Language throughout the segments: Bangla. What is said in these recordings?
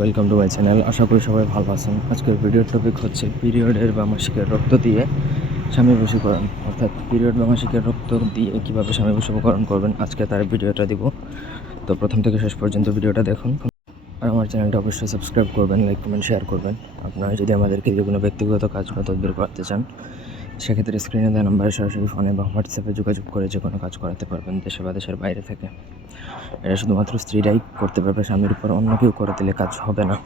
ওয়েলকাম টু মাই চ্যানেল আশা করি সবাই ভালো আছেন। আজকের ভিডিওর টপিক হচ্ছে পিরিয়ডের বা মাসিকের রক্ত দিয়ে স্বামী বশীকরণ। অর্থাৎ পিরিয়ড বা মাসিকের রক্ত দিয়ে কীভাবে স্বামী বশীকরণ করবেন, আজকে তার ভিডিওটা দিব। তো প্রথম থেকে শেষ পর্যন্ত ভিডিওটা দেখুন। আর আমার চ্যানেলটা অবশ্যই সাবস্ক্রাইব করবেন লাইক কমেন্ট শেয়ার করবেন। আপনারা যদি আমাদেরকে যে কোনো ব্যক্তিগত কাজ বা তদবির করতে চান সেক্ষেত্রে স্ক্রিনে দেওয়া নাম্বারে সরাসরি ফোনে বা হোয়াটসঅ্যাপে যোগাযোগ করে যে কোনো কাজ করাতে পারবেন দেশে বা দেশের বাইরে থেকে। এটা শুধুমাত্র স্ত্রীরাই করতে পারবে, স্বামীর উপর অন্য কেউ করে দিলে কাজ হবে না।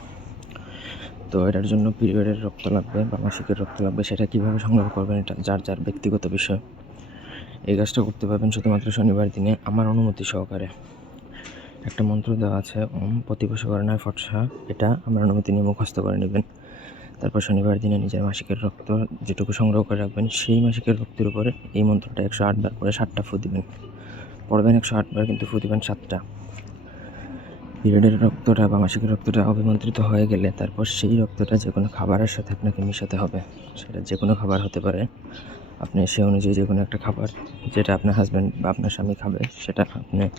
তো এটার জন্য পিরিয়ডের রক্ত লাগবে বা মাসিকের রক্ত লাগবে, সেটা কীভাবে সংগ্রহ করবেন এটা যার যার ব্যক্তিগত বিষয়। এই কাজটা করতে পারবেন শুধুমাত্র শনিবার দিনে আমার অনুমতি সহকারে। একটা মন্ত্র দেওয়া আছে, ওম প্রতিবশকরণায় ফটসা এটা আমার অনুমতি নিয়ে মুখস্থ করে নেবেন। তারপর শনিবার দিনে নিজের মাসিকের রক্ত যেটুকু সংগ্রহ করে রাখবেন, সেই মাসিকের রক্তের উপরে এই মন্ত্রটা একশো আটবার করে সাতটা ফু দিবেন। পড়বেন একশো আটবার কিন্তু ফু দিবেন সাতটা। পিরিয়ডের রক্তটা বা মাসিকের রক্তটা অভিমন্ত্রিত হয়ে গেলে তারপর সেই রক্তটা যে কোনো খাবারের সাথে আপনাকে মিশাতে হবে। সেটা যে কোনো খাবার হতে পারে। আপনি সে অনুযায়ী যে কোনো একটা খাবার যেটা আপনার হাজব্যান্ড বা আপনার স্বামী খাবে, সেটা আপনি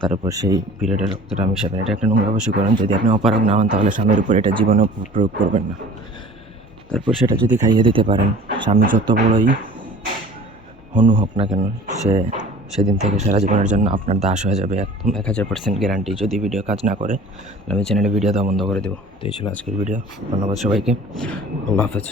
তার উপর সেই পিরিয়ডের রক্তটা মিশাবেন এটা একটা নোংরা বশীকরণ যদি আপনি অপারগ না হন, তাহলে স্বামীর উপর এটা জীবনে প্রয়োগ করবেন না। তারপর সেটা যদি খাইয়ে দিতে পারেন, স্বামী যত বড়ই হনু হোক না কেন, সে সেদিন থেকে সারা জীবনের জন্য আপনার দাস হয়ে যাবে একদম এক হাজার পার্সেন্ট গ্যারান্টি যদি ভিডিও কাজ না করে, তাহলে আমি চ্যানেলে ভিডিও দেওয়া বন্ধ করে দেবো। তো এই ছিল আজকের ভিডিও ধন্যবাদ সবাইকে। আল্লাহ হাফেজ।